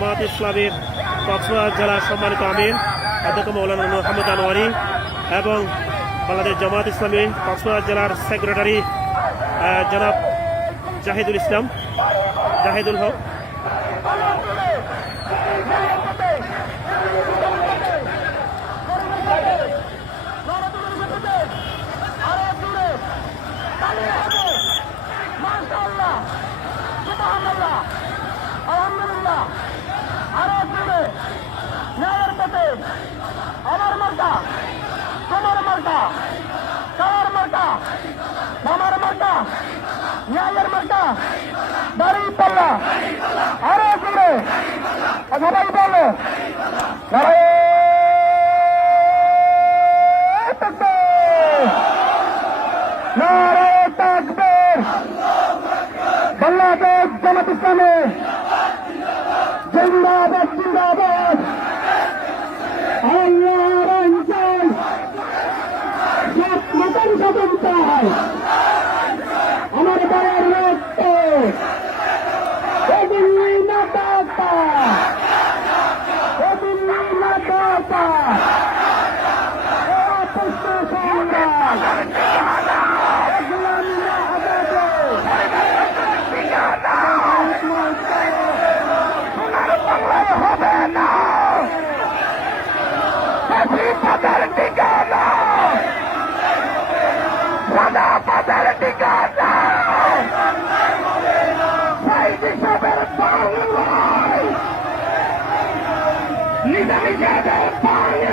জামায়াত ইসলামীর কক্সবাজার জেলার সম্মানিত আমির অধ্যক্ষ মৌলানা মোহাম্মদ আনোয়ারি এবং বাংলাদেশ জামায়াত ইসলামী কক্সবাজার জেলার সেক্রেটারি জনাব জাহিদুল হক আমার মার্কা, তোমার মার্কা, কার মার্কা, মামার মার্কা, ন্যায়ের মার্কা, দাড়ি পাল্লা, আরো জোরে সবাই বলো নারায়ে তাকবীর, বাংলাদেশ জামাত ইসলামী জিন্দাবাদ জিন্দাবাদ। আল্লাহর অঞ্চল স্বাধীন চাই, আমার বাবার রক্ত দিল্লি না দাতা, দিল্লি না দাতা, পুষ্ট সংগ্রাম এগুলাম না আদাতে বাংলায় হবে না পদের ঠিকানা, সাদা পদের ঠিকানা, সাইদিসবের বাংলায় নিজামীদের বাংলায়